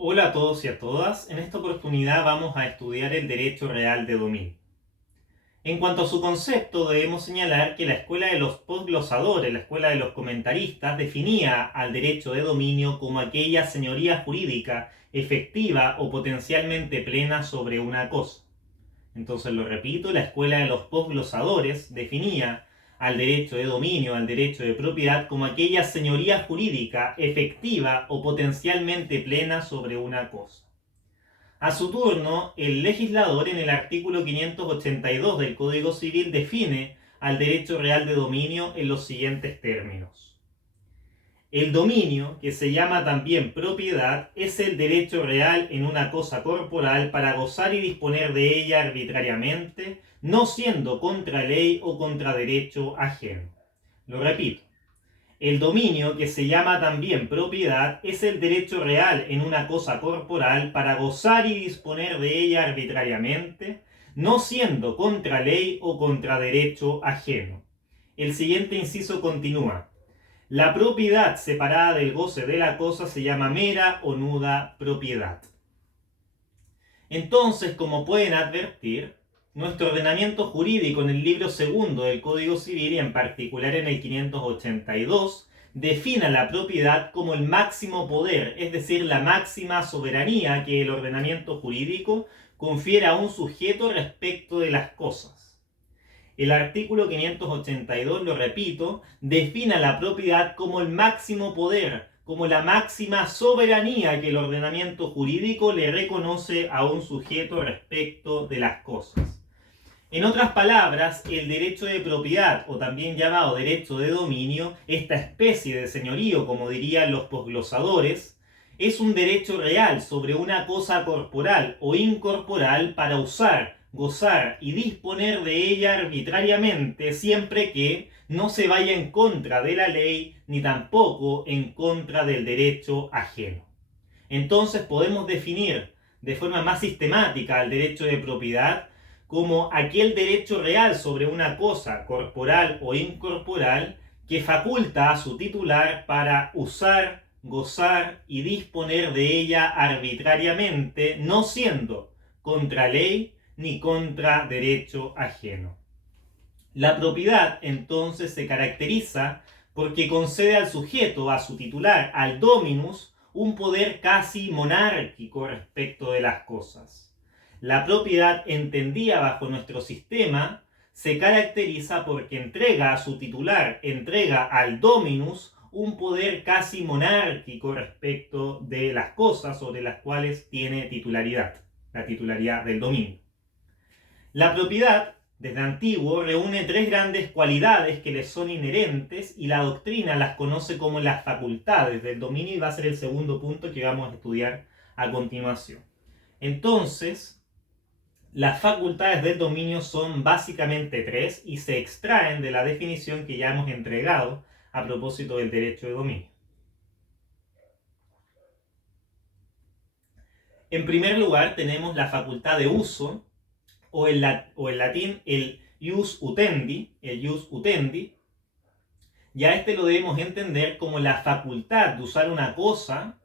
Hola a todos y a todas. En esta oportunidad vamos a estudiar el derecho real de dominio. En cuanto a su concepto, debemos señalar que la escuela de los posglosadores, la escuela de los comentaristas, definía al derecho de dominio como aquella señoría jurídica efectiva o potencialmente plena sobre una cosa. Entonces lo repito, la escuela de los posglosadores definía al derecho de dominio, al derecho de propiedad, como aquella señoría jurídica efectiva o potencialmente plena sobre una cosa. A su turno, el legislador en el artículo 582 del Código Civil define al derecho real de dominio en los siguientes términos. El dominio, que se llama también propiedad, es el derecho real en una cosa corporal para gozar y disponer de ella arbitrariamente, no siendo contra ley o contra derecho ajeno. Lo repito. El dominio, que se llama también propiedad, es el derecho real en una cosa corporal para gozar y disponer de ella arbitrariamente, no siendo contra ley o contra derecho ajeno. El siguiente inciso continúa. La propiedad separada del goce de la cosa se llama mera o nuda propiedad. Entonces, como pueden advertir, nuestro ordenamiento jurídico en el libro segundo del Código Civil y en particular en el 582 define la propiedad como el máximo poder, es decir, la máxima soberanía que el ordenamiento jurídico confiere a un sujeto respecto de las cosas. El artículo 582, lo repito, define la propiedad como el máximo poder, como la máxima soberanía que el ordenamiento jurídico le reconoce a un sujeto respecto de las cosas. En otras palabras, el derecho de propiedad, o también llamado derecho de dominio, esta especie de señorío, como dirían los posglosadores, es un derecho real sobre una cosa corporal o incorporal para usar, gozar y disponer de ella arbitrariamente, siempre que no se vaya en contra de la ley ni tampoco en contra del derecho ajeno. Entonces podemos definir de forma más sistemática el derecho de propiedad como aquel derecho real sobre una cosa corporal o incorporal que faculta a su titular para usar, gozar y disponer de ella arbitrariamente, no siendo contra ley ni contra derecho ajeno. La propiedad entonces se caracteriza porque concede al sujeto, a su titular, al dominus, un poder casi monárquico respecto de las cosas. La propiedad entendida bajo nuestro sistema se caracteriza porque entrega a su titular, entrega al dominus un poder casi monárquico respecto de las cosas sobre las cuales tiene titularidad, la titularidad del dominio. La propiedad, desde antiguo, reúne tres grandes cualidades que le son inherentes y la doctrina las conoce como las facultades del dominio y va a ser el segundo punto que vamos a estudiar a continuación. Entonces, las facultades del dominio son básicamente tres y se extraen de la definición que ya hemos entregado a propósito del derecho de dominio. En primer lugar, tenemos la facultad de uso, o en latín el ius utendi, ya este lo debemos entender como la facultad de usar una cosa,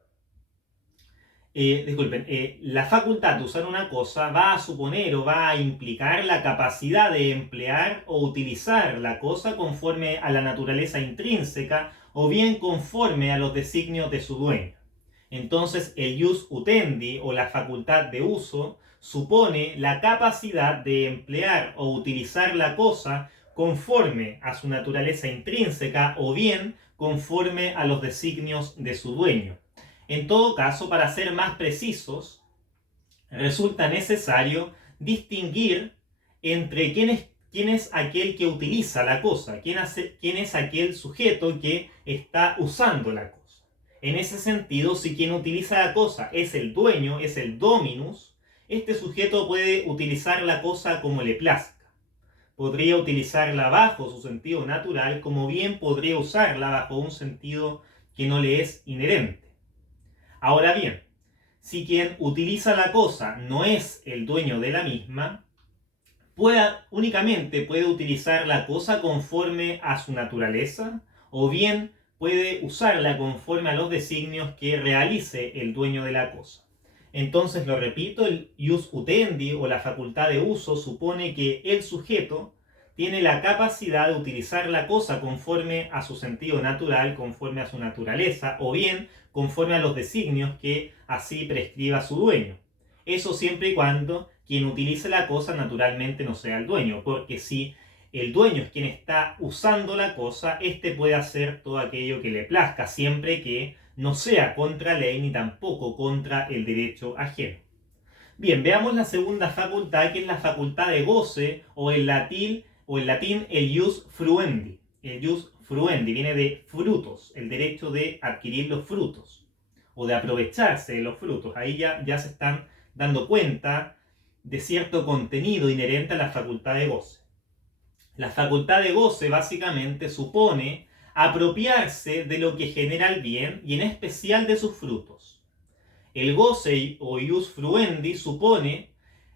la facultad de usar una cosa va a suponer o va a implicar la capacidad de emplear o utilizar la cosa conforme a la naturaleza intrínseca o bien conforme a los designios de su dueño. Entonces el ius utendi o la facultad de uso supone la capacidad de emplear o utilizar la cosa conforme a su naturaleza intrínseca o bien conforme a los designios de su dueño. En todo caso, para ser más precisos, resulta necesario distinguir entre quién es aquel que utiliza la cosa, quién es aquel sujeto que está usando la cosa. En ese sentido, si quien utiliza la cosa es el dueño, es el dominus, este sujeto puede utilizar la cosa como le plazca. Podría utilizarla bajo su sentido natural, como bien podría usarla bajo un sentido que no le es inherente. Ahora bien, si quien utiliza la cosa no es el dueño de la misma, únicamente puede utilizar la cosa conforme a su naturaleza, o bien puede usarla conforme a los designios que realice el dueño de la cosa. Entonces, lo repito, el ius utendi o la facultad de uso supone que el sujeto tiene la capacidad de utilizar la cosa conforme a su sentido natural, conforme a su naturaleza, o bien conforme a los designios que así prescriba su dueño. Eso siempre y cuando quien utilice la cosa naturalmente no sea el dueño, porque si el dueño es quien está usando la cosa, éste puede hacer todo aquello que le plazca, siempre que no sea contra ley ni tampoco contra el derecho ajeno. Bien, veamos la segunda facultad, que es la facultad de goce, o en latín el ius fruendi. El ius fruendi viene de frutos, el derecho de adquirir los frutos, o de aprovecharse de los frutos. Ahí ya se están dando cuenta de cierto contenido inherente a la facultad de goce. La facultad de goce básicamente supone apropiarse de lo que genera el bien y en especial de sus frutos. El goce o ius fruendi supone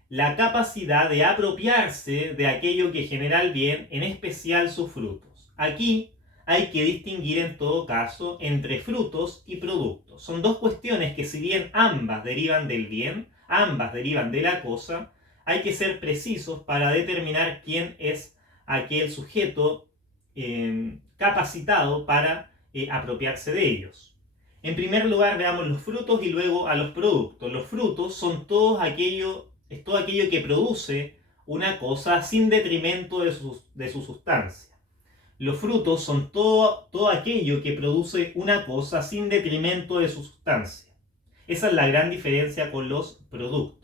la capacidad de apropiarse de aquello que genera el bien, en especial sus frutos. Aquí hay que distinguir en todo caso entre frutos y productos. Son dos cuestiones que, si bien ambas derivan del bien, ambas derivan de la cosa, hay que ser precisos para determinar quién es aquel sujeto capacitado para apropiarse de ellos. En primer lugar, veamos los frutos y luego a los productos. Los frutos son todo aquello que produce una cosa sin detrimento de su sustancia. Los frutos son todo aquello que produce una cosa sin detrimento de su sustancia. Esa es la gran diferencia con los productos.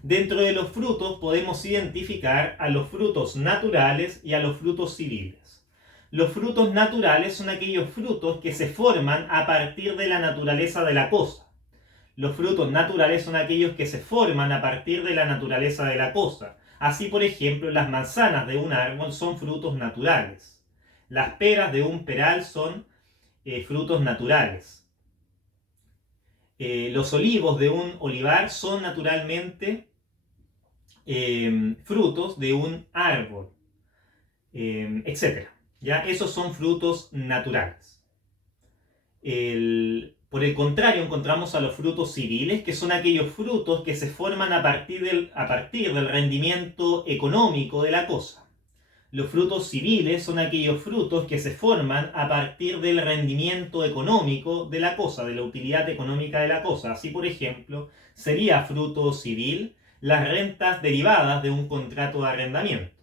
Dentro de los frutos podemos identificar a los frutos naturales y a los frutos civiles. Los frutos naturales son aquellos frutos que se forman a partir de la naturaleza de la cosa. Los frutos naturales son aquellos que se forman a partir de la naturaleza de la cosa. Así, por ejemplo, las manzanas de un árbol son frutos naturales. Las peras de un peral son frutos naturales. Los olivos de un olivar son naturalmente frutos de un árbol, etc. ¿Ya? Esos son frutos naturales. Por el contrario, encontramos a los frutos civiles, que son aquellos frutos que se forman a partir del rendimiento económico de la cosa. Los frutos civiles son aquellos frutos que se forman a partir del rendimiento económico de la cosa, de la utilidad económica de la cosa. Así, por ejemplo, sería fruto civil las rentas derivadas de un contrato de arrendamiento.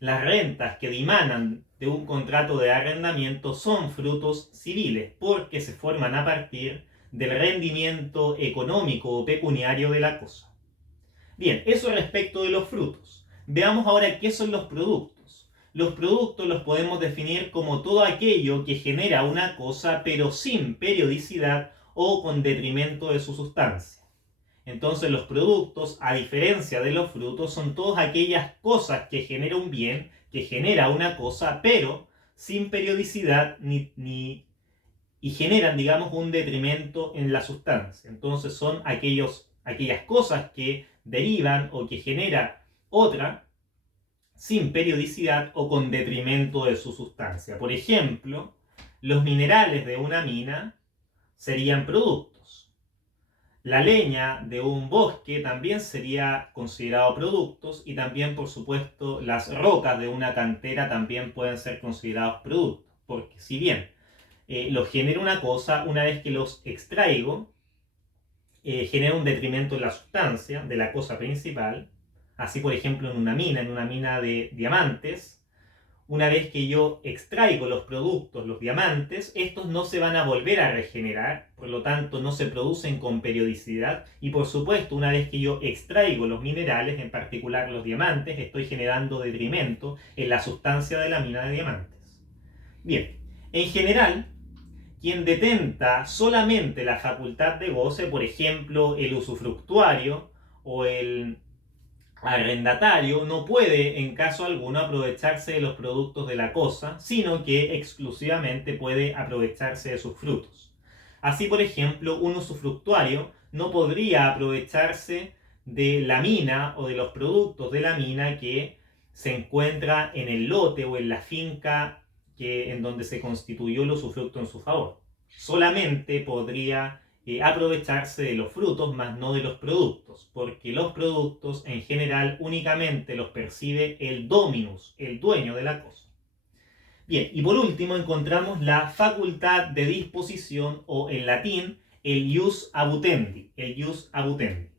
Las rentas que dimanan de un contrato de arrendamiento son frutos civiles porque se forman a partir del rendimiento económico o pecuniario de la cosa. Bien, eso respecto de los frutos. Veamos ahora qué son los productos. Los productos los podemos definir como todo aquello que genera una cosa pero sin periodicidad o con detrimento de su sustancia. Entonces los productos, a diferencia de los frutos, son todas aquellas cosas que generan un bien, que genera una cosa, pero sin periodicidad y generan, digamos, un detrimento en la sustancia. Entonces son aquellas cosas que derivan o que genera otra sin periodicidad o con detrimento de su sustancia. Por ejemplo, los minerales de una mina serían productos. La leña de un bosque también sería considerado productos y también, por supuesto, las rocas de una cantera también pueden ser considerados productos. Porque si bien los genera una cosa, una vez que los extraigo, genera un detrimento en la sustancia de la cosa principal. Así, por ejemplo, en una mina de diamantes, una vez que yo extraigo los productos, los diamantes, estos no se van a volver a regenerar, por lo tanto no se producen con periodicidad y por supuesto una vez que yo extraigo los minerales, en particular los diamantes, estoy generando detrimento en la sustancia de la mina de diamantes. Bien, en general, quien detenta solamente la facultad de goce, por ejemplo el usufructuario o el arrendatario, no puede en caso alguno aprovecharse de los productos de la cosa, sino que exclusivamente puede aprovecharse de sus frutos. Así, por ejemplo, un usufructuario no podría aprovecharse de la mina o de los productos de la mina que se encuentra en el lote o en la finca en donde se constituyó el usufructo en su favor. Solamente podría aprovecharse de los frutos, más no de los productos, porque los productos en general únicamente los percibe el dominus, el dueño de la cosa. Bien, y por último encontramos la facultad de disposición, o en latín el ius abutendi, el ius abutendi.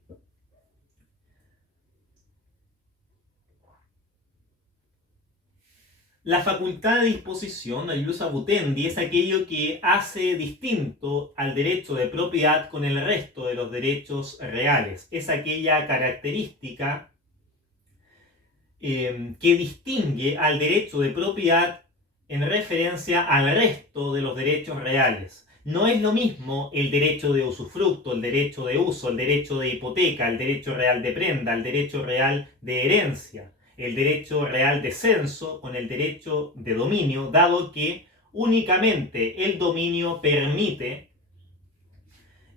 La facultad de disposición, el ius abutendi, es aquello que hace distinto al derecho de propiedad con el resto de los derechos reales. Es aquella característica que distingue al derecho de propiedad en referencia al resto de los derechos reales. No es lo mismo el derecho de usufructo, el derecho de uso, el derecho de hipoteca, el derecho real de prenda, el derecho real de herencia, el derecho real de censo con el derecho de dominio, dado que únicamente el dominio permite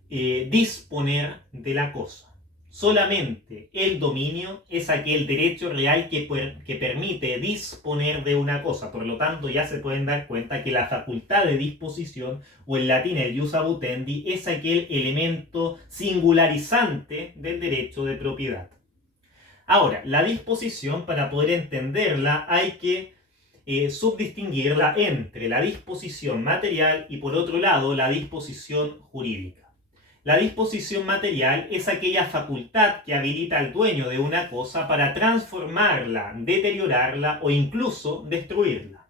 disponer de la cosa. Solamente el dominio es aquel derecho real que permite disponer de una cosa. Por lo tanto, ya se pueden dar cuenta que la facultad de disposición, o en latín el ius abutendi, es aquel elemento singularizante del derecho de propiedad. Ahora, la disposición, para poder entenderla, hay que subdistinguirla entre la disposición material y, por otro lado, la disposición jurídica. La disposición material es aquella facultad que habilita al dueño de una cosa para transformarla, deteriorarla o incluso destruirla.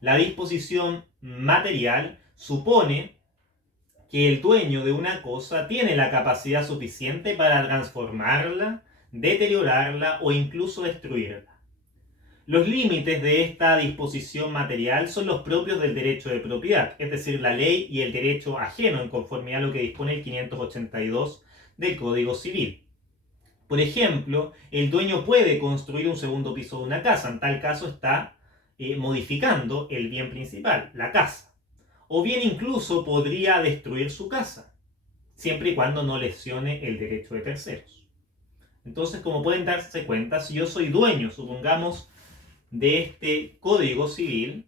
La disposición material supone que el dueño de una cosa tiene la capacidad suficiente para transformarla, deteriorarla o incluso destruirla. Los límites de esta disposición material son los propios del derecho de propiedad, es decir, la ley y el derecho ajeno, en conformidad a lo que dispone el 582 del Código Civil. Por ejemplo, el dueño puede construir un segundo piso de una casa, en tal caso está modificando el bien principal, la casa. O bien incluso podría destruir su casa, siempre y cuando no lesione el derecho de terceros. Entonces, como pueden darse cuenta, si yo soy dueño, supongamos, de este Código Civil,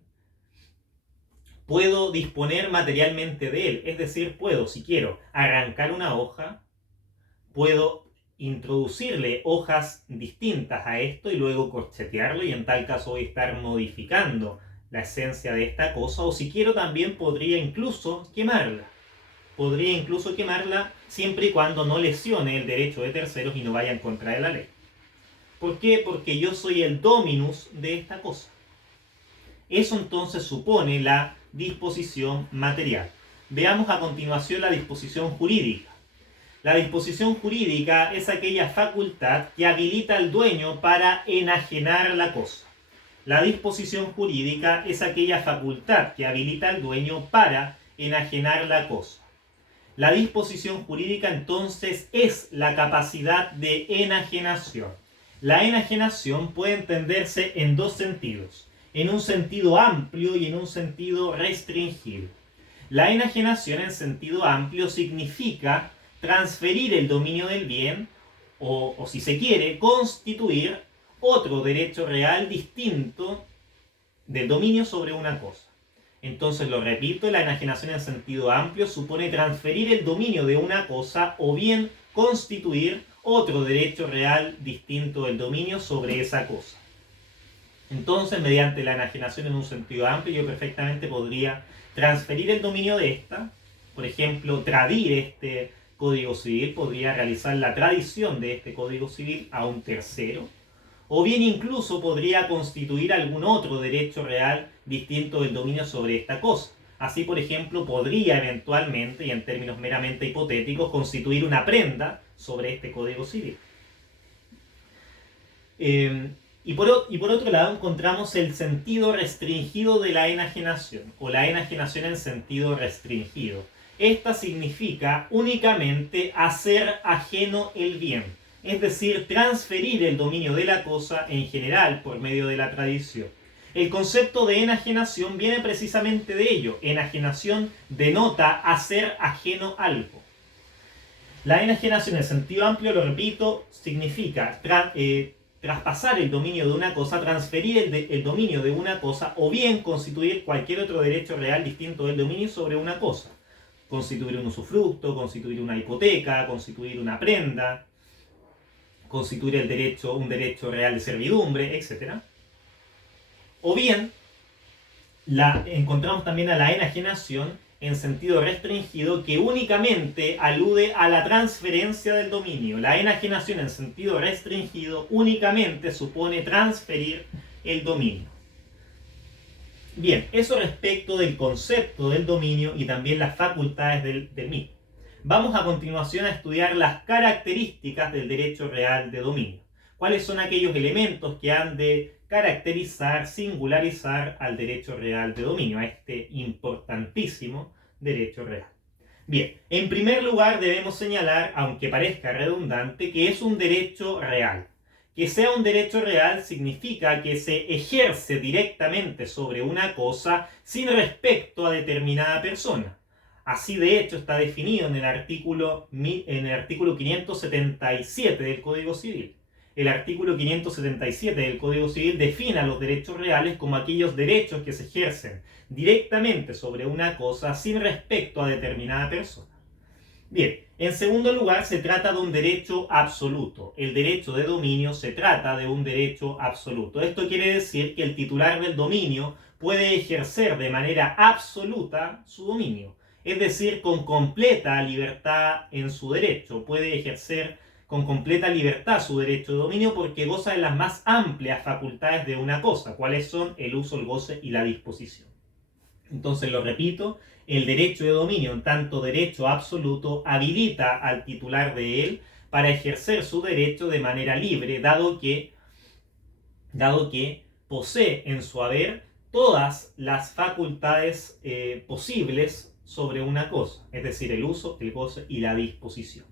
puedo disponer materialmente de él. Es decir, puedo, si quiero, arrancar una hoja, puedo introducirle hojas distintas a esto y luego corchetearlo, y en tal caso voy a estar modificando la esencia de esta cosa. O si quiero, también podría incluso quemarla. Podría incluso quemarla siempre y cuando no lesione el derecho de terceros y no vaya en contra de la ley. ¿Por qué? Porque yo soy el dominus de esta cosa. Eso entonces supone la disposición material. Veamos a continuación la disposición jurídica. La disposición jurídica es aquella facultad que habilita al dueño para enajenar la cosa. La disposición jurídica es aquella facultad que habilita al dueño para enajenar la cosa. La disposición jurídica entonces es la capacidad de enajenación. La enajenación puede entenderse en dos sentidos, en un sentido amplio y en un sentido restringido. La enajenación en sentido amplio significa transferir el dominio del bien o si se quiere, constituir otro derecho real distinto del dominio sobre una cosa. Entonces, lo repito, la enajenación en sentido amplio supone transferir el dominio de una cosa o bien constituir otro derecho real distinto del dominio sobre esa cosa. Entonces, mediante la enajenación en un sentido amplio, yo perfectamente podría transferir el dominio de esta, por ejemplo, tradir este Código Civil, podría realizar la tradición de este Código Civil a un tercero, o bien incluso podría constituir algún otro derecho real distinto del dominio sobre esta cosa. Así, por ejemplo, podría eventualmente, y en términos meramente hipotéticos, constituir una prenda sobre este Código Civil. Y por otro lado encontramos el sentido restringido de la enajenación, o la enajenación en sentido restringido. Esta significa únicamente hacer ajeno el bien, es decir, transferir el dominio de la cosa en general por medio de la tradición. El concepto de enajenación viene precisamente de ello. Enajenación denota hacer ajeno algo. La enajenación en sentido amplio, lo repito, significa traspasar el dominio de una cosa, transferir el dominio de una cosa, o bien constituir cualquier otro derecho real distinto del dominio sobre una cosa. Constituir un usufructo, constituir una hipoteca, constituir una prenda, constituir un derecho real de servidumbre, etc. O bien, encontramos también a la enajenación en sentido restringido, que únicamente alude a la transferencia del dominio. La enajenación en sentido restringido únicamente supone transferir el dominio. Bien, eso respecto del concepto del dominio y también las facultades del mismo. Vamos a continuación a estudiar las características del derecho real de dominio. ¿Cuáles son aquellos elementos que han de caracterizar, singularizar al derecho real de dominio, a este importantísimo derecho real? Bien, en primer lugar debemos señalar, aunque parezca redundante, que es un derecho real. Que sea un derecho real significa que se ejerce directamente sobre una cosa sin respecto a determinada persona. Así de hecho está definido en el artículo 577 del Código Civil. El artículo 577 del Código Civil define a los derechos reales como aquellos derechos que se ejercen directamente sobre una cosa sin respecto a determinada persona. Bien, en segundo lugar, se trata de un derecho absoluto. El derecho de dominio se trata de un derecho absoluto. Esto quiere decir que el titular del dominio puede ejercer de manera absoluta su dominio, es decir, con completa libertad en su derecho. Puede ejercer con completa libertad su derecho de dominio porque goza de las más amplias facultades de una cosa, cuáles son el uso, el goce y la disposición. Entonces, lo repito, el derecho de dominio, en tanto derecho absoluto, habilita al titular de él para ejercer su derecho de manera libre, dado que posee en su haber todas las facultades posibles sobre una cosa, es decir, el uso, el goce y la disposición.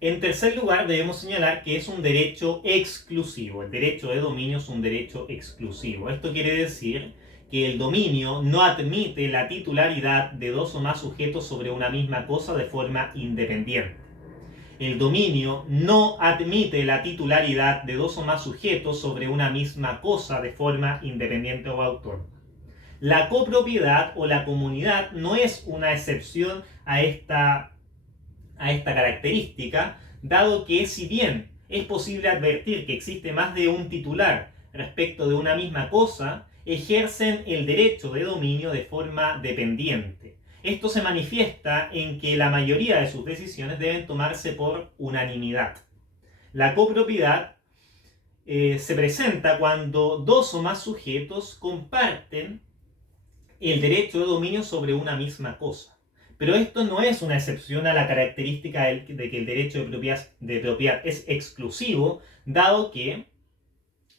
En tercer lugar, debemos señalar que es un derecho exclusivo. El derecho de dominio es un derecho exclusivo. Esto quiere decir que el dominio no admite la titularidad de dos o más sujetos sobre una misma cosa de forma independiente. El dominio no admite la titularidad de dos o más sujetos sobre una misma cosa de forma independiente o autónoma. La copropiedad o la comunidad no es una excepción a esta característica, dado que si bien es posible advertir que existe más de un titular respecto de una misma cosa, ejercen el derecho de dominio de forma dependiente. Esto se manifiesta en que la mayoría de sus decisiones deben tomarse por unanimidad. La copropiedad se presenta cuando dos o más sujetos comparten el derecho de dominio sobre una misma cosa. Pero esto no es una excepción a la característica de que el derecho de propiedad es exclusivo, dado que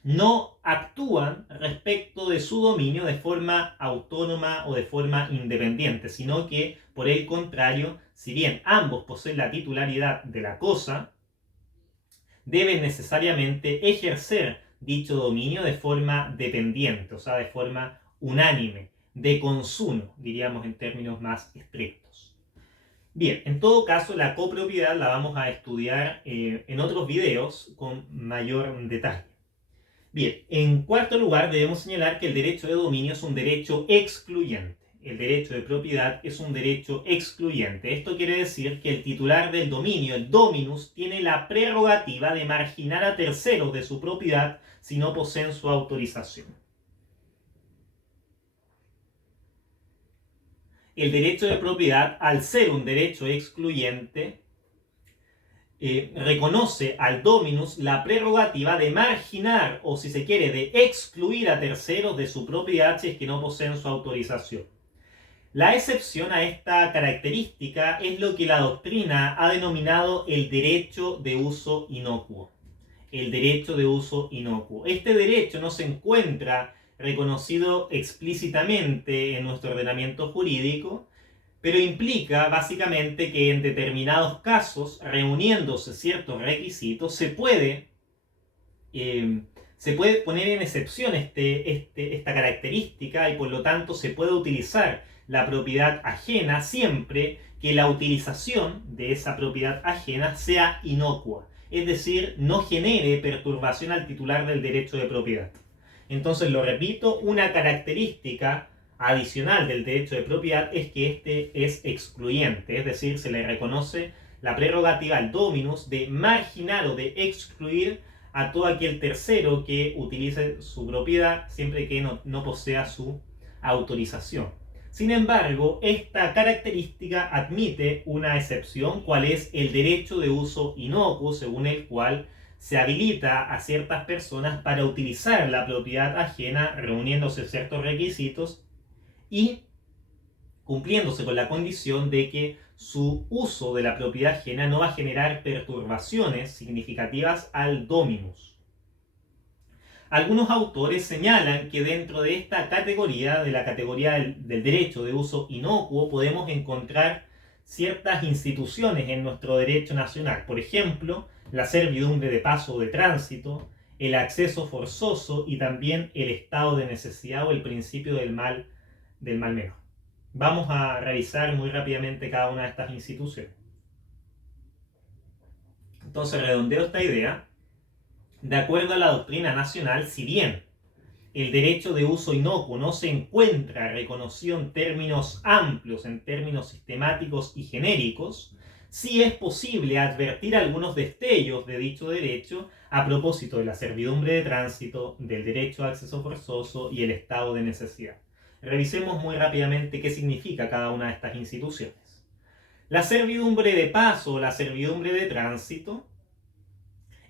no actúan respecto de su dominio de forma autónoma o de forma independiente, sino que, por el contrario, si bien ambos poseen la titularidad de la cosa, deben necesariamente ejercer dicho dominio de forma dependiente, o sea, de forma unánime, de consumo, diríamos en términos más estrictos. Bien, en todo caso, la copropiedad la vamos a estudiar en otros videos con mayor detalle. Bien, en cuarto lugar debemos señalar que el derecho de dominio es un derecho excluyente. El derecho de propiedad es un derecho excluyente. Esto quiere decir que el titular del dominio, el dominus, tiene la prerrogativa de marginar a terceros de su propiedad si no poseen su autorización. El derecho de propiedad, al ser un derecho excluyente, reconoce al dominus la prerrogativa de marginar, o si se quiere, de excluir a terceros de su propiedad si es que no poseen su autorización. La excepción a esta característica es lo que la doctrina ha denominado el derecho de uso inocuo. El derecho de uso inocuo. Este derecho no se encuentra reconocido explícitamente en nuestro ordenamiento jurídico, pero implica básicamente que en determinados casos, reuniéndose ciertos requisitos, se puede poner en excepción esta característica y por lo tanto se puede utilizar la propiedad ajena siempre que la utilización de esa propiedad ajena sea inocua. es decir, no genere perturbación al titular del derecho de propiedad. Entonces, lo repito, una característica adicional del derecho de propiedad es que este es excluyente, es decir, se le reconoce la prerrogativa al dominus de marginar o de excluir a todo aquel tercero que utilice su propiedad siempre que no posea su autorización. Sin embargo, esta característica admite una excepción, cual es el derecho de uso inocuo, según el cual se habilita a ciertas personas para utilizar la propiedad ajena reuniéndose ciertos requisitos y cumpliéndose con la condición de que su uso de la propiedad ajena no va a generar perturbaciones significativas al dominus. Algunos autores señalan que dentro de esta categoría, de la categoría del derecho de uso inocuo, podemos encontrar ciertas instituciones en nuestro derecho nacional. Por ejemplo, la servidumbre de paso o de tránsito, el acceso forzoso y también el estado de necesidad o el principio del mal menor. Vamos a revisar muy rápidamente cada una de estas instituciones. Entonces, redondeo esta idea. De acuerdo a la doctrina nacional, si bien el derecho de uso inocuo no se encuentra reconocido en términos amplios, en términos sistemáticos y genéricos, sí es posible advertir algunos destellos de dicho derecho a propósito de la servidumbre de tránsito, del derecho a acceso forzoso y el estado de necesidad. Revisemos muy rápidamente qué significa cada una de estas instituciones. La servidumbre de paso o la servidumbre de tránsito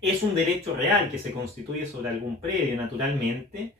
es un derecho real que se constituye sobre algún predio, naturalmente,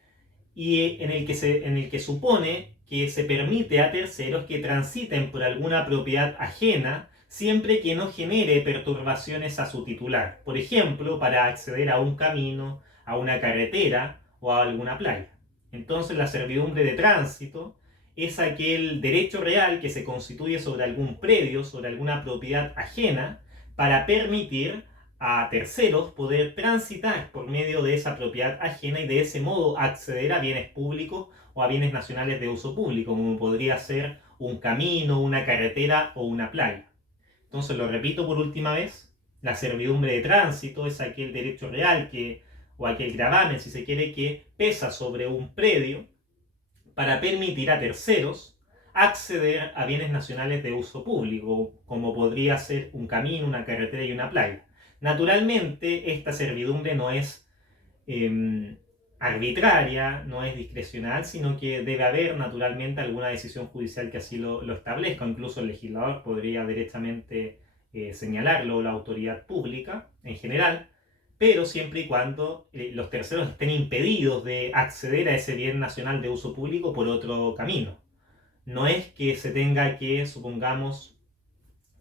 y en el que supone que se permite a terceros que transiten por alguna propiedad ajena siempre que no genere perturbaciones a su titular. Por ejemplo, para acceder a un camino, a una carretera o a alguna playa. Entonces, la servidumbre de tránsito es aquel derecho real que se constituye sobre algún predio, sobre alguna propiedad ajena, para permitir a terceros poder transitar por medio de esa propiedad ajena y de ese modo acceder a bienes públicos o a bienes nacionales de uso público, como podría ser un camino, una carretera o una playa. Entonces, lo repito por última vez, la servidumbre de tránsito es aquel derecho real o aquel gravamen, si se quiere, que pesa sobre un predio para permitir a terceros acceder a bienes nacionales de uso público, como podría ser un camino, una carretera y una playa. Naturalmente, esta servidumbre no es arbitraria, no es discrecional, sino que debe haber naturalmente alguna decisión judicial que así lo establezca. Incluso el legislador podría derechamente señalarlo, o la autoridad pública en general, pero siempre y cuando los terceros estén impedidos de acceder a ese bien nacional de uso público por otro camino. No es que se tenga que, supongamos,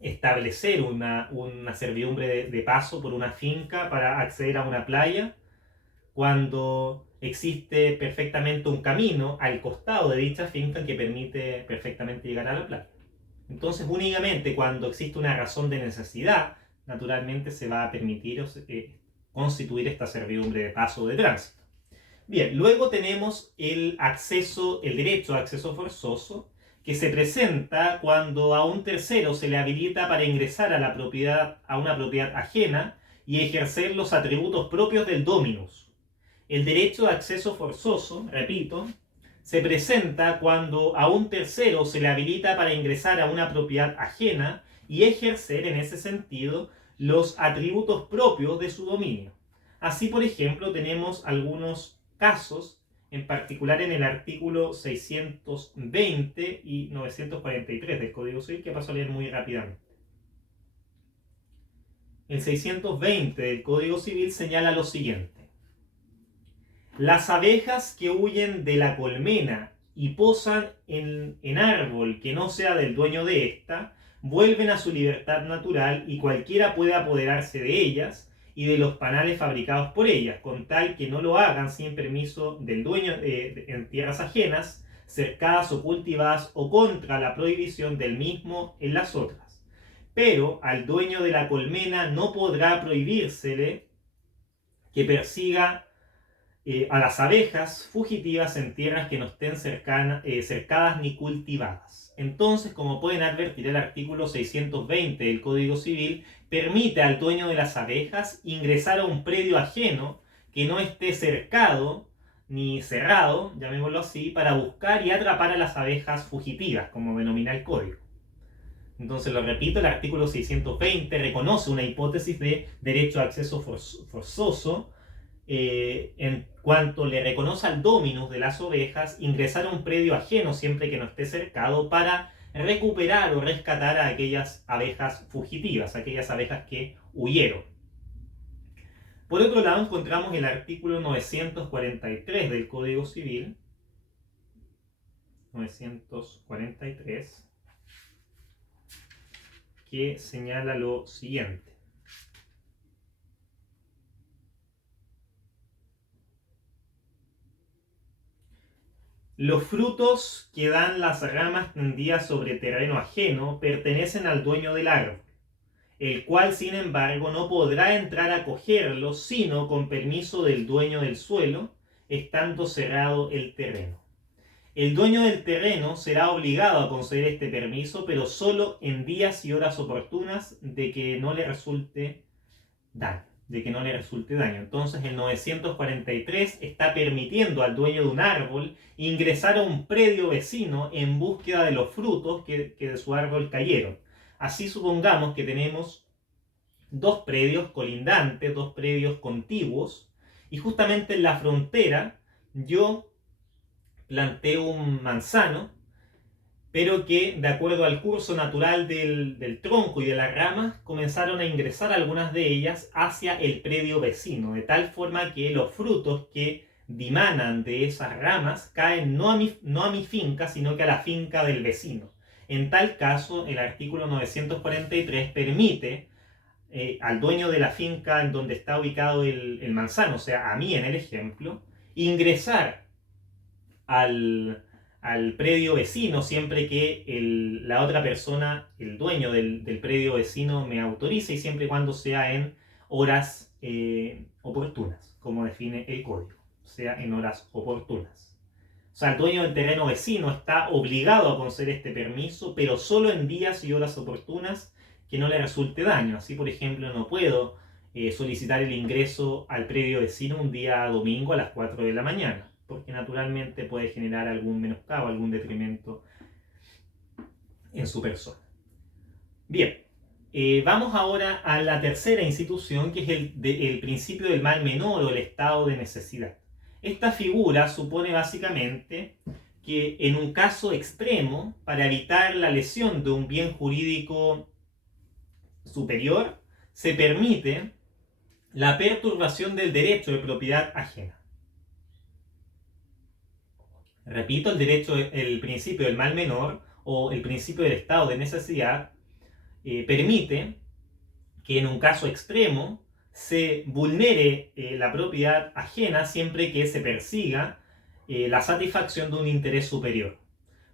establecer una servidumbre de paso por una finca para acceder a una playa cuando existe perfectamente un camino al costado de dicha finca que permite perfectamente llegar a la playa. Entonces, únicamente cuando existe una razón de necesidad, naturalmente se va a permitir constituir esta servidumbre de paso o de tránsito. Bien, luego tenemos el derecho a acceso forzoso, que se presenta cuando a un tercero se le habilita para ingresar a una propiedad ajena y ejercer los atributos propios del dominus. El derecho de acceso forzoso, repito, se presenta cuando a un tercero se le habilita para ingresar a una propiedad ajena y ejercer en ese sentido los atributos propios de su dominio. Así, por ejemplo, tenemos algunos casos, en particular en el artículo 620 y 943 del Código Civil, que paso a leer muy rápidamente. El 620 del Código Civil señala lo siguiente: las abejas que huyen de la colmena y posan en árbol que no sea del dueño de ésta, vuelven a su libertad natural y cualquiera puede apoderarse de ellas y de los panales fabricados por ellas, con tal que no lo hagan sin permiso del dueño en tierras ajenas, cercadas o cultivadas, o contra la prohibición del mismo en las otras. Pero al dueño de la colmena no podrá prohibírsele que persiga a las abejas fugitivas en tierras que no estén cercadas ni cultivadas. Entonces, como pueden advertir, el artículo 620 del Código Civil permite al dueño de las abejas ingresar a un predio ajeno que no esté cercado ni cerrado, llamémoslo así, para buscar y atrapar a las abejas fugitivas, como denomina el código. Entonces, lo repito, el artículo 620 reconoce una hipótesis de derecho a acceso forzoso en cuanto le reconoce al dominus de las ovejas ingresar a un predio ajeno siempre que no esté cercado para recuperar o rescatar a aquellas abejas fugitivas, aquellas abejas que huyeron. Por otro lado, encontramos el artículo 943 del Código Civil, 943, que señala lo siguiente. Los frutos que dan las ramas tendidas sobre terreno ajeno pertenecen al dueño del árbol, el cual sin embargo no podrá entrar a cogerlos sino con permiso del dueño del suelo, estando cerrado el terreno. El dueño del terreno será obligado a conceder este permiso, pero solo en días y horas oportunas de que no le resulte daño. Entonces el 943 está permitiendo al dueño de un árbol ingresar a un predio vecino en búsqueda de los frutos que de su árbol cayeron. Así supongamos que tenemos dos predios colindantes, dos predios contiguos, y justamente en la frontera yo planté un manzano, pero que de acuerdo al curso natural del tronco y de las ramas comenzaron a ingresar algunas de ellas hacia el predio vecino, de tal forma que los frutos que dimanan de esas ramas caen no a mi finca, sino que a la finca del vecino. En tal caso, el artículo 943 permite al dueño de la finca en donde está ubicado el manzano, o sea, a mí en el ejemplo, ingresar al predio vecino siempre que la otra persona, el dueño del predio vecino, me autorice y siempre y cuando sea en horas oportunas, como define el código, sea en horas oportunas. O sea, el dueño del terreno vecino está obligado a conceder este permiso, pero solo en días y horas oportunas que no le resulte daño. Así, por ejemplo, no puedo solicitar el ingreso al predio vecino un día domingo a las 4 de la mañana, porque naturalmente puede generar algún menoscabo, algún detrimento en su persona. Bien, vamos ahora a la tercera institución, que es el principio del mal menor o el estado de necesidad. Esta figura supone básicamente que en un caso extremo, para evitar la lesión de un bien jurídico superior, se permite la perturbación del derecho de propiedad ajena. Repito, el principio del mal menor o el principio del estado de necesidad permite que en un caso extremo se vulnere la propiedad ajena siempre que se persiga la satisfacción de un interés superior.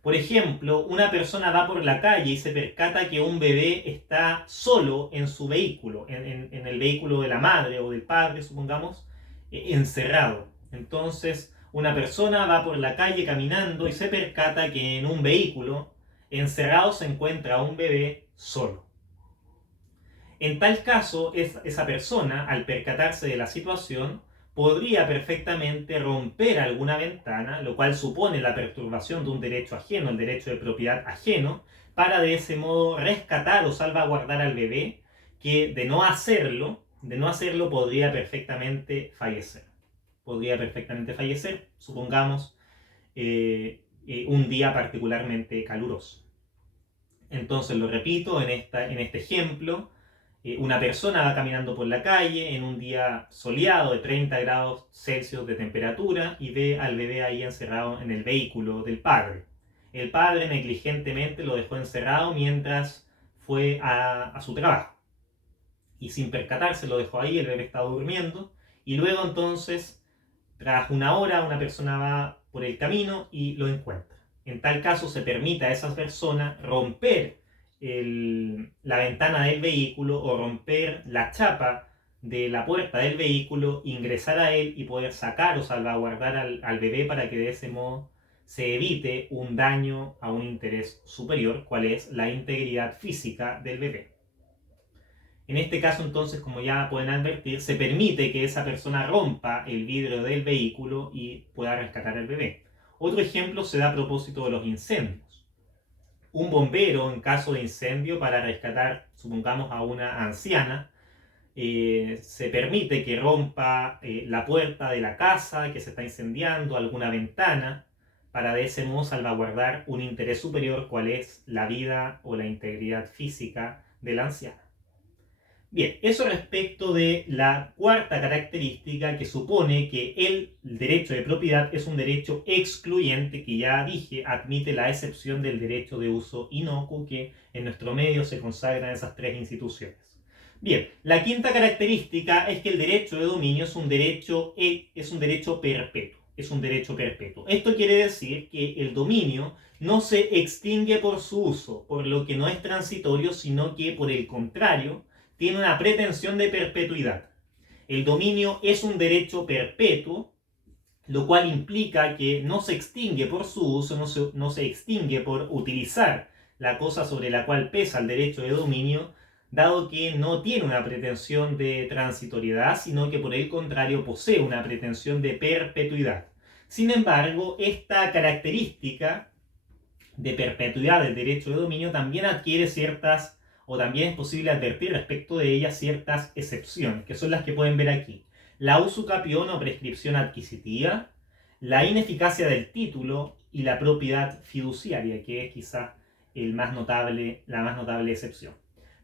Por ejemplo, una persona va por la calle y se percata que un bebé está solo en su vehículo, en el vehículo de la madre o del padre, supongamos, encerrado. Entonces, una persona va por la calle caminando y se percata que en un vehículo encerrado se encuentra un bebé solo. En tal caso, esa persona, al percatarse de la situación, podría perfectamente romper alguna ventana, lo cual supone la perturbación de un derecho ajeno, el derecho de propiedad ajeno, para de ese modo rescatar o salvaguardar al bebé, que de no hacerlo podría perfectamente fallecer. Supongamos, un día particularmente caluroso. Entonces, lo repito, en este ejemplo, una persona va caminando por la calle en un día soleado de 30 grados Celsius de temperatura y ve al bebé ahí encerrado en el vehículo del padre. El padre negligentemente lo dejó encerrado mientras fue a su trabajo. Y sin percatarse lo dejó ahí, el bebé estaba durmiendo. Y luego entonces, tras una hora, una persona va por el camino y lo encuentra. En tal caso se permite a esa persona romper la ventana del vehículo o romper la chapa de la puerta del vehículo, ingresar a él y poder sacar o salvaguardar al bebé para que de ese modo se evite un daño a un interés superior, cual es la integridad física del bebé. En este caso, entonces, como ya pueden advertir, se permite que esa persona rompa el vidrio del vehículo y pueda rescatar al bebé. Otro ejemplo se da a propósito de los incendios. Un bombero, en caso de incendio, para rescatar, supongamos, a una anciana, se permite que rompa la puerta de la casa que se está incendiando, alguna ventana, para de ese modo salvaguardar un interés superior, cual es la vida o la integridad física de la anciana. Bien, eso respecto de la cuarta característica, que supone que el derecho de propiedad es un derecho excluyente, que ya dije admite la excepción del derecho de uso inocuo, que en nuestro medio se consagran esas tres instituciones. Bien, la quinta característica es que el derecho de dominio es un derecho perpetuo. Es un derecho perpetuo. Esto quiere decir que el dominio no se extingue por su uso, por lo que no es transitorio, sino que por el contrario tiene una pretensión de perpetuidad. El dominio es un derecho perpetuo, lo cual implica que no se extingue por su uso, no se extingue por utilizar la cosa sobre la cual pesa el derecho de dominio, dado que no tiene una pretensión de transitoriedad, sino que por el contrario posee una pretensión de perpetuidad. Sin embargo, esta característica de perpetuidad del derecho de dominio también adquiere ciertas, o también es posible advertir respecto de ellas ciertas excepciones, que son las que pueden ver aquí. La usucapión o prescripción adquisitiva, la ineficacia del título y la propiedad fiduciaria, que es quizá la más notable excepción.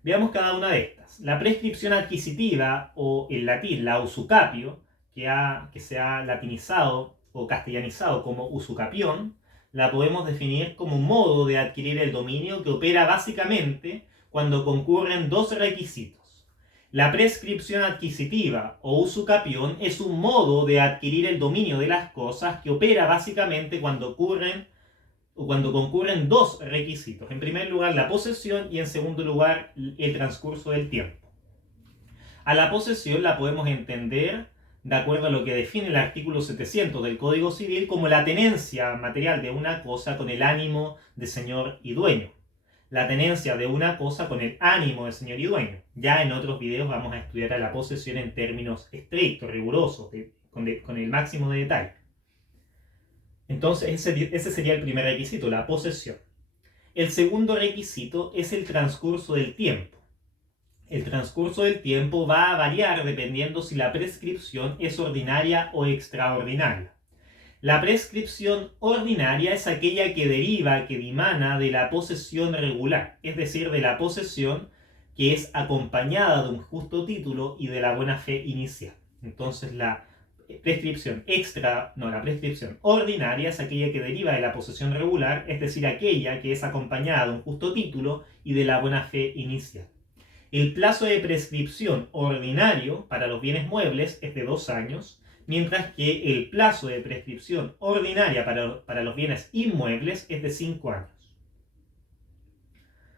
Veamos cada una de estas. La prescripción adquisitiva, o en latín la usucapio, que se ha latinizado o castellanizado como usucapión, la podemos definir como un modo de adquirir el dominio que opera básicamente cuando concurren dos requisitos. La prescripción adquisitiva o usucapión es un modo de adquirir el dominio de las cosas que opera básicamente cuando concurren dos requisitos. En primer lugar, la posesión, y en segundo lugar, el transcurso del tiempo. A la posesión la podemos entender, de acuerdo a lo que define el artículo 700 del Código Civil, como la tenencia material de una cosa con el ánimo de señor y dueño. La tenencia de una cosa con el ánimo de señor y dueño. Ya en otros videos vamos a estudiar a la posesión en términos estrictos, rigurosos, con el máximo de detalle. Entonces ese sería el primer requisito, la posesión. El segundo requisito es el transcurso del tiempo. El transcurso del tiempo va a variar dependiendo si la prescripción es ordinaria o extraordinaria. La prescripción ordinaria es aquella que deriva, que dimana de la posesión regular, es decir, de la posesión que es acompañada de un justo título y de la buena fe inicial. Entonces la prescripción ordinaria es aquella que deriva de la posesión regular, es decir, aquella que es acompañada de un justo título y de la buena fe inicial. El plazo de prescripción ordinario para los bienes muebles es de 2 años, mientras que el plazo de prescripción ordinaria para los bienes inmuebles es de 5 años.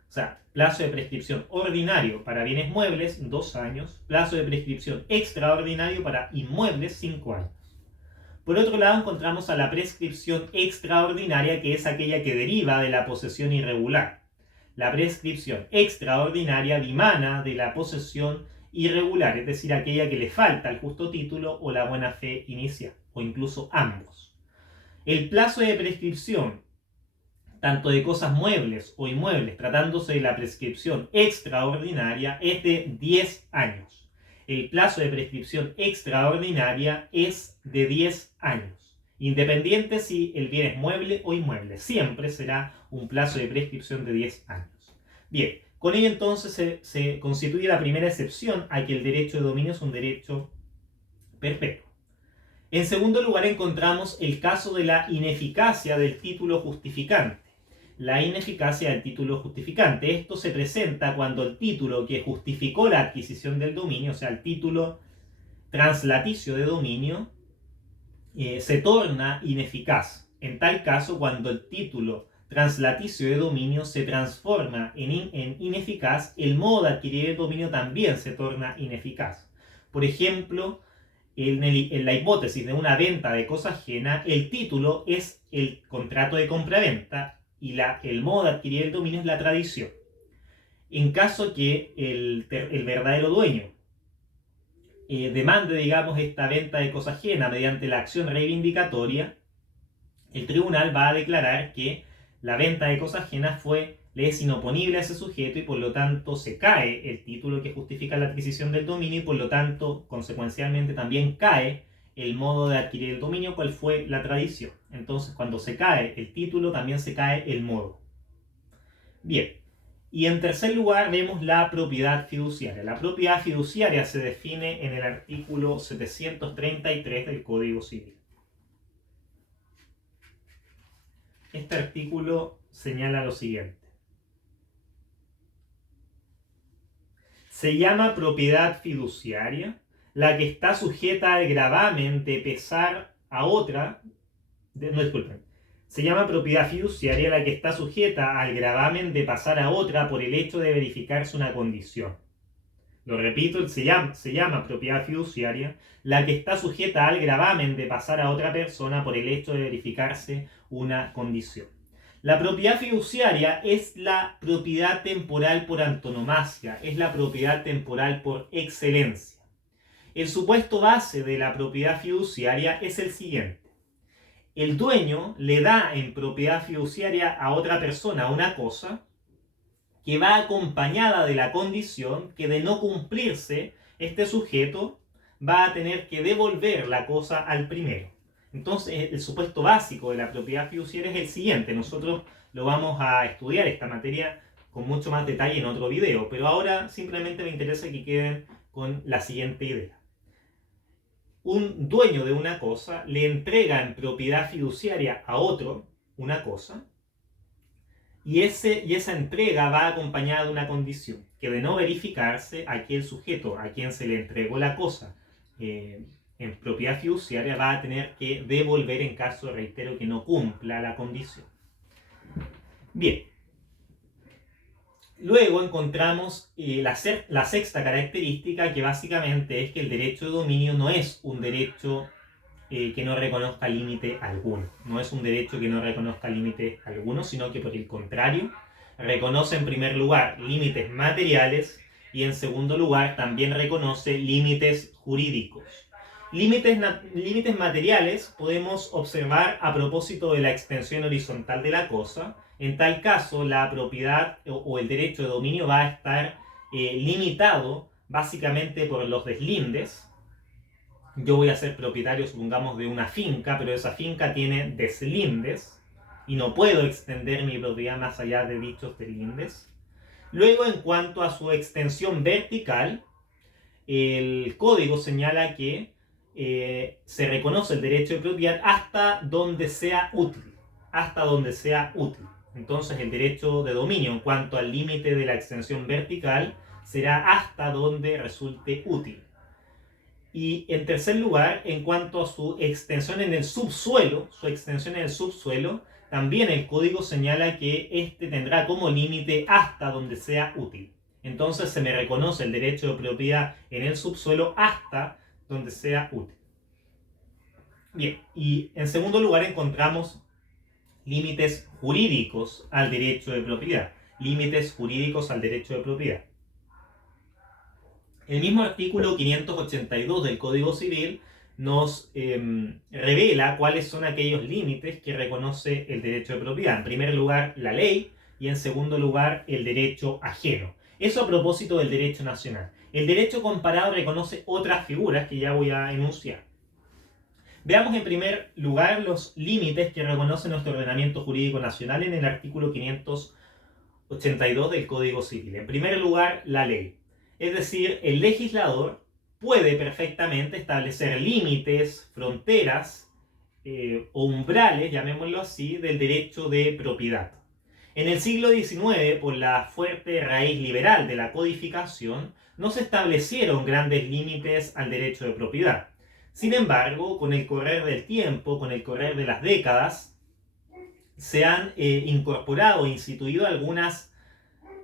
O sea, plazo de prescripción ordinario para bienes muebles, 2 años. Plazo de prescripción extraordinario para inmuebles, 5 años. Por otro lado, encontramos a la prescripción extraordinaria, que es aquella que deriva de la posesión irregular. La prescripción extraordinaria dimana de la posesión irregular, es decir, aquella que le falta el justo título o la buena fe inicial, o incluso ambos. El plazo de prescripción, tanto de cosas muebles o inmuebles, tratándose de la prescripción extraordinaria, es de 10 años. El plazo de prescripción extraordinaria es de 10 años. Independiente si el bien es mueble o inmueble, siempre será un plazo de prescripción de 10 años. Bien, con ello entonces se constituye la primera excepción a que el derecho de dominio es un derecho perpetuo. En segundo lugar, encontramos el caso de la ineficacia del título justificante. La ineficacia del título justificante. Esto se presenta cuando el título que justificó la adquisición del dominio, o sea, el título translaticio de dominio, se torna ineficaz. En tal caso, cuando el título translaticio de dominio se transforma en ineficaz, el modo de adquirir el dominio también se torna ineficaz. Por ejemplo, en la hipótesis de una venta de cosa ajena, el título es el contrato de compraventa y el modo de adquirir el dominio es la tradición. En caso que el verdadero dueño demande, digamos, esta venta de cosa ajena mediante la acción reivindicatoria, el tribunal va a declarar que la venta de cosa ajena le es inoponible a ese sujeto y por lo tanto se cae el título que justifica la adquisición del dominio y por lo tanto, consecuencialmente, también cae el modo de adquirir el dominio, cual fue la tradición. Entonces, cuando se cae el título, también se cae el modo. Bien. Y en tercer lugar vemos la propiedad fiduciaria. La propiedad fiduciaria se define en el artículo 733 del Código Civil. Este artículo señala lo siguiente. Se llama propiedad fiduciaria la que está sujeta al gravamen de pesar a otra. Se llama propiedad fiduciaria la que está sujeta al gravamen de pasar a otra por el hecho de verificarse una condición. Lo repito, se llama propiedad fiduciaria la que está sujeta al gravamen de pasar a otra persona por el hecho de verificarse una condición. La propiedad fiduciaria es la propiedad temporal por antonomasia, es la propiedad temporal por excelencia. El supuesto base de la propiedad fiduciaria es el siguiente. El dueño le da en propiedad fiduciaria a otra persona una cosa que va acompañada de la condición que de no cumplirse, este sujeto va a tener que devolver la cosa al primero. Entonces, el supuesto básico de la propiedad fiduciaria es el siguiente. Nosotros lo vamos a estudiar esta materia con mucho más detalle en otro video, pero ahora simplemente me interesa que queden con la siguiente idea. Un dueño de una cosa le entrega en propiedad fiduciaria a otro una cosa, y esa entrega va acompañada de una condición, que de no verificarse, aquel sujeto a quien se le entregó la cosa en propiedad fiduciaria va a tener que devolver en caso, reitero, que no cumpla la condición. Bien. Luego encontramos la sexta característica, que básicamente es que el derecho de dominio no es un derecho que no reconozca límite alguno. No es un derecho que no reconozca límite alguno, sino que por el contrario, reconoce en primer lugar límites materiales y en segundo lugar también reconoce límites jurídicos. Límites materiales podemos observar a propósito de la extensión horizontal de la cosa. En tal caso, la propiedad o el derecho de dominio va a estar limitado básicamente por los deslindes. Yo voy a ser propietario, supongamos, de una finca, pero esa finca tiene deslindes y no puedo extender mi propiedad más allá de dichos deslindes. Luego, en cuanto a su extensión vertical, el código señala que se reconoce el derecho de propiedad hasta donde sea útil. Hasta donde sea útil. Entonces, el derecho de dominio en cuanto al límite de la extensión vertical será hasta donde resulte útil. Y en tercer lugar, en cuanto a su extensión en el subsuelo, también el código señala que este tendrá como límite hasta donde sea útil. Entonces se me reconoce el derecho de propiedad en el subsuelo hasta donde sea útil. Bien, y en segundo lugar encontramos límites jurídicos al derecho de propiedad. Límites jurídicos al derecho de propiedad. El mismo artículo 582 del Código Civil nos revela cuáles son aquellos límites que reconoce el derecho de propiedad. En primer lugar, la ley, y en segundo lugar, el derecho ajeno. Eso a propósito del derecho nacional. El derecho comparado reconoce otras figuras que ya voy a enunciar. Veamos en primer lugar los límites que reconoce nuestro ordenamiento jurídico nacional en el artículo 582 del Código Civil. En primer lugar, la ley. Es decir, el legislador puede perfectamente establecer límites, fronteras o umbrales, llamémoslo así, del derecho de propiedad. En el siglo XIX, por la fuerte raíz liberal de la codificación, no se establecieron grandes límites al derecho de propiedad. Sin embargo, con el correr del tiempo, con el correr de las décadas, se han incorporado e instituido algunas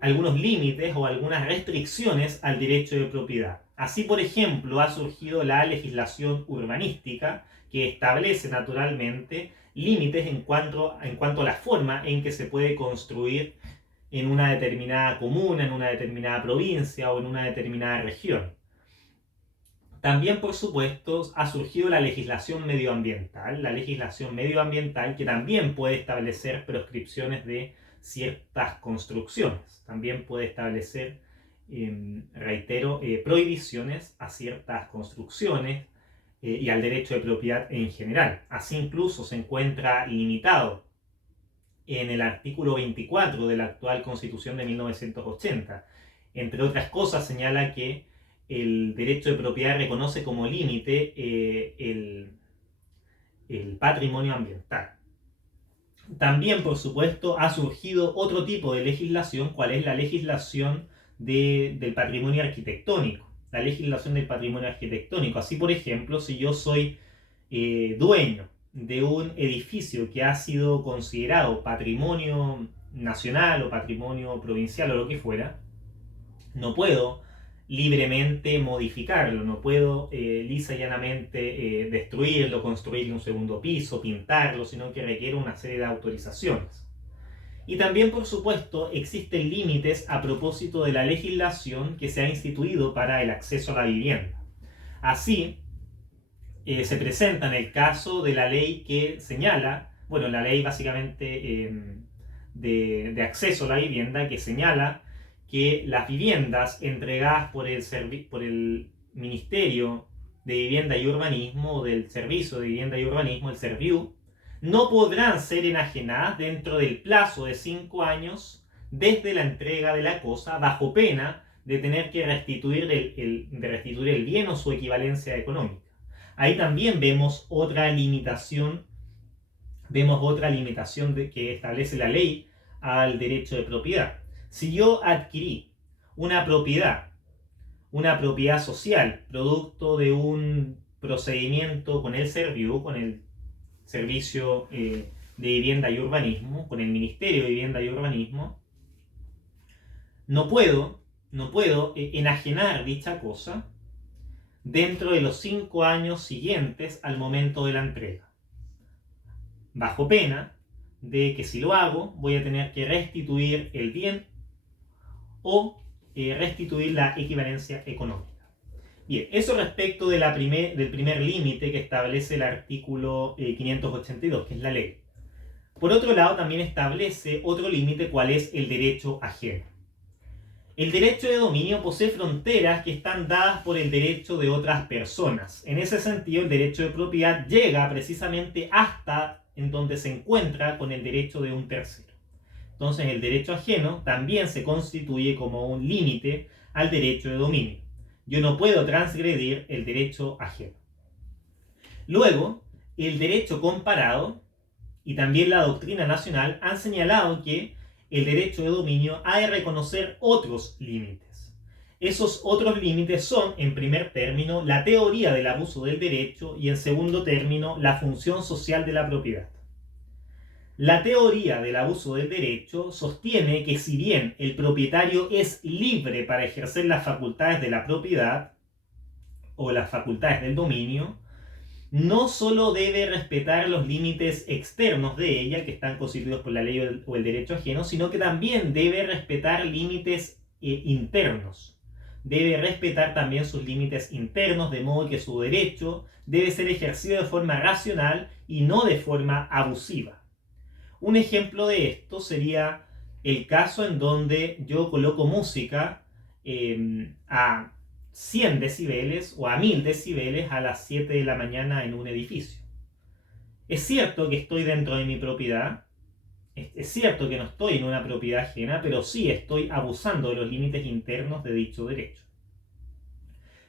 algunos límites o algunas restricciones al derecho de propiedad. Así, por ejemplo, ha surgido la legislación urbanística que establece naturalmente límites en cuanto a la forma en que se puede construir en una determinada comuna, en una determinada provincia o en una determinada región. También, por supuesto, ha surgido la legislación medioambiental que también puede establecer prescripciones de ciertas construcciones. También puede establecer, prohibiciones a ciertas construcciones y al derecho de propiedad en general. Así incluso se encuentra limitado en el artículo 24 de la actual Constitución de 1980. Entre otras cosas, señala que el derecho de propiedad reconoce como límite el patrimonio ambiental. También, por supuesto, ha surgido otro tipo de legislación, cual es la legislación del patrimonio arquitectónico. La legislación del patrimonio arquitectónico. Así, por ejemplo, si yo soy dueño de un edificio que ha sido considerado patrimonio nacional o patrimonio provincial o lo que fuera, no puedo libremente modificarlo, no puedo lisa y llanamente destruirlo, construirle un segundo piso, pintarlo, sino que requiere una serie de autorizaciones. Y también, por supuesto, existen límites a propósito de la legislación que se ha instituido para el acceso a la vivienda. Así, se presenta en el caso de la ley que señala, la ley básicamente de acceso a la vivienda, que señala que las viviendas entregadas por el Ministerio de Vivienda y Urbanismo o del Servicio de Vivienda y Urbanismo, el SERVIU, no podrán ser enajenadas dentro del plazo de 5 años desde la entrega de la cosa, bajo pena de tener que restituir el bien o su equivalencia económica. Ahí también vemos otra limitación que establece la ley al derecho de propiedad. Si yo adquirí una propiedad social, producto de un procedimiento con el SERVIU, con el Servicio de Vivienda y Urbanismo, con el Ministerio de Vivienda y Urbanismo, no puedo enajenar dicha cosa dentro de los 5 años siguientes al momento de la entrega, bajo pena de que si lo hago voy a tener que restituir el bien o restituir la equivalencia económica. Bien, eso respecto del primer límite que establece el artículo 582, que es la ley. Por otro lado, también establece otro límite, cuál es el derecho ajeno. El derecho de dominio posee fronteras que están dadas por el derecho de otras personas. En ese sentido, el derecho de propiedad llega precisamente hasta en donde se encuentra con el derecho de un tercero. Entonces, el derecho ajeno también se constituye como un límite al derecho de dominio. Yo no puedo transgredir el derecho ajeno. Luego, el derecho comparado y también la doctrina nacional han señalado que el derecho de dominio ha de reconocer otros límites. Esos otros límites son, en primer término, la teoría del abuso del derecho y, en segundo término, la función social de la propiedad. La teoría del abuso del derecho sostiene que si bien el propietario es libre para ejercer las facultades de la propiedad o las facultades del dominio, no solo debe respetar los límites externos de ella, que están constituidos por la ley o el derecho ajeno, sino que también debe respetar límites internos. Debe respetar también sus límites internos, de modo que su derecho debe ser ejercido de forma racional y no de forma abusiva. Un ejemplo de esto sería el caso en donde yo coloco música a 100 decibeles o a 1000 decibeles a las 7 de la mañana en un edificio. Es cierto que estoy dentro de mi propiedad, es cierto que no estoy en una propiedad ajena, pero sí estoy abusando de los límites internos de dicho derecho.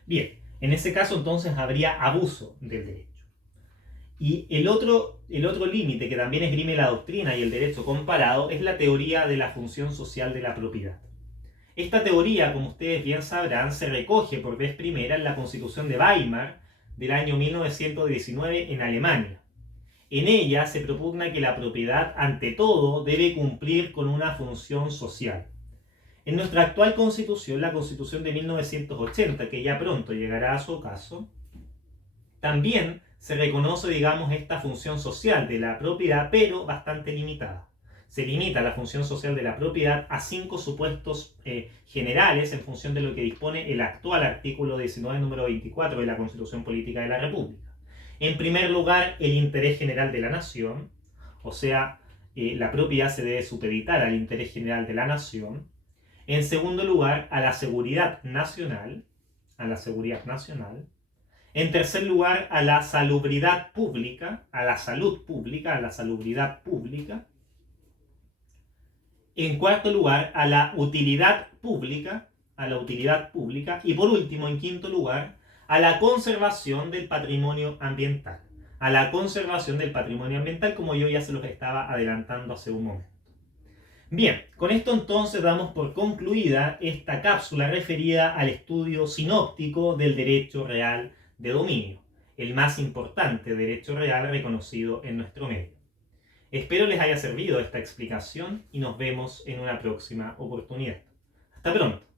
Bien, en ese caso entonces habría abuso del derecho. Y el otro límite que también esgrime la doctrina y el derecho comparado es la teoría de la función social de la propiedad. Esta teoría, como ustedes bien sabrán, se recoge por vez primera en la Constitución de Weimar del año 1919 en Alemania. En ella se propugna que la propiedad, ante todo, debe cumplir con una función social. En nuestra actual Constitución, la Constitución de 1980, que ya pronto llegará a su ocaso, también se reconoce, digamos, esta función social de la propiedad, pero bastante limitada. Se limita la función social de la propiedad a 5 supuestos generales en función de lo que dispone el actual artículo 19, número 24 de la Constitución Política de la República. En primer lugar, el interés general de la nación, o sea, la propiedad se debe supeditar al interés general de la nación. En segundo lugar, a la seguridad nacional, a la seguridad nacional. En tercer lugar, a la salubridad pública, a la salud pública, a la salubridad pública. En cuarto lugar, a la utilidad pública, a la utilidad pública. Y por último, en quinto lugar, a la conservación del patrimonio ambiental. A la conservación del patrimonio ambiental, como yo ya se los estaba adelantando hace un momento. Bien, con esto entonces damos por concluida esta cápsula referida al estudio sinóptico del derecho real de dominio, el más importante derecho real reconocido en nuestro medio. Espero les haya servido esta explicación y nos vemos en una próxima oportunidad. Hasta pronto.